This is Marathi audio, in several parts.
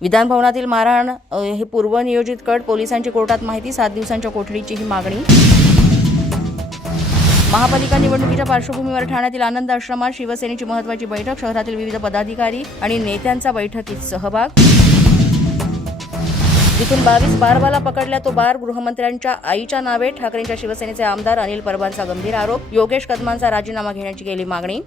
विधानभवनातील मारहाण हे पूर्वनियोजित कट पोलिसांची कोर्टात माहिती सात दिवसांच्या कोठडीची ही मागणी. महापालिका निवडणुकीच्या पार्श्वभूमीवर ठाण्यातील आनंद आश्रमात शिवसेनेची महत्वाची बैठक शहरातील विविध पदाधिकारी आणि नेत्यांचा बैठकीत सहभाग. जिथून बावीस बारवाला पकडल्या तो बार गृहमंत्र्यांच्या आईच्या नावे ठाकरेंच्या शिवसेनेचे आमदार अनिल परबांचा गंभीर आरोप योगेश कदमांचा राजीनामा घेण्याची केली मागणी.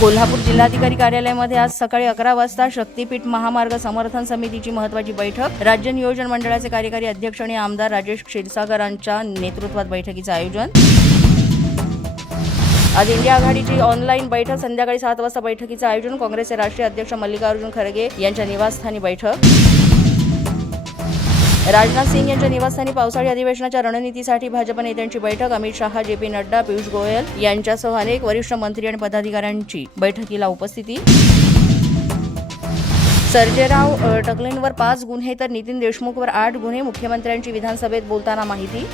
कोल्हापूर जिल्हाधिकारी कार्यालयामध्ये आज सकाळी अकरा वाजता शक्तीपीठ महामार्ग समर्थन समितीची महत्वाची बैठक राज्य नियोजन मंडळाचे कार्यकारी अध्यक्ष आणि आमदार राजेश क्षीरसागरांच्या नेतृत्वात बैठकीचं आयोजन. आज इंडिया आघाडीची ऑनलाईन बैठक संध्याकाळी सात वाजता बैठकीचं आयोजन काँग्रेसचे राष्ट्रीय अध्यक्ष मल्लिकार्जुन खरगे यांच्या निवासस्थानी बैठक. राजनाथ सिंग यांच्या निवासस्थानी पावसाळी अधिवेशनाच्या रणनीतीसाठी भाजप नेत्यांची बैठक. अमित शहा जे पी नड्डा पियुष गोयल यांच्यासह अनेक वरिष्ठ मंत्री आणि पदाधिकाऱ्यांची बैठकीला उपस्थिती. सर्जेराव टकलेंवर पाच गुन्हे तर नितीन देशमुखवर आठ गुन्हे मुख्यमंत्र्यांची विधानसभेत बोलताना माहिती.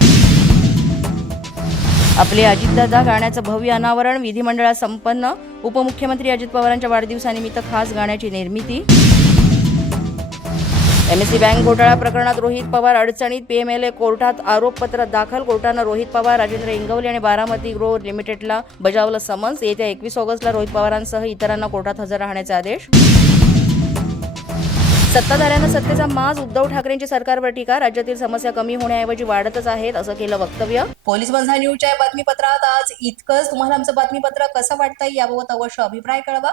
आपले अजितदादा गाण्याचं भव्य अनावरण विधिमंडळात संपन्न उपमुख्यमंत्री अजित पवारांच्या वाढदिवसानिमित्त खास गाण्याची निर्मिती. एमएससी बँक घोटाळा प्रकरणात रोहित पवार अडचणीत पीएमएलए कोर्टात आरोपपत्र दाखल कोर्टानं रोहित पवार राजेंद्र इंगवले आणि बारामती ग्रो लिमिटेडला बजावलं समन्स. येत्या एकवीस ऑगस्टला रोहित पवारांसह इतरांना कोर्टात हजर राहण्याचे आदेश. सत्ताधाऱ्यांना सत्तेचा माज उद्धव ठाकरेंची सरकारवर टीका राज्यातील समस्या कमी होण्याऐवजी वाढतच आहेत असं केलं वक्तव्य. पोलीस बंधा न्यूजच्या बातमीपत्रात आज इतकंच. तुम्हाला आमचं बातमीपत्र कसं वाटतंय याबाबत अवश्य अभिप्राय कळवा.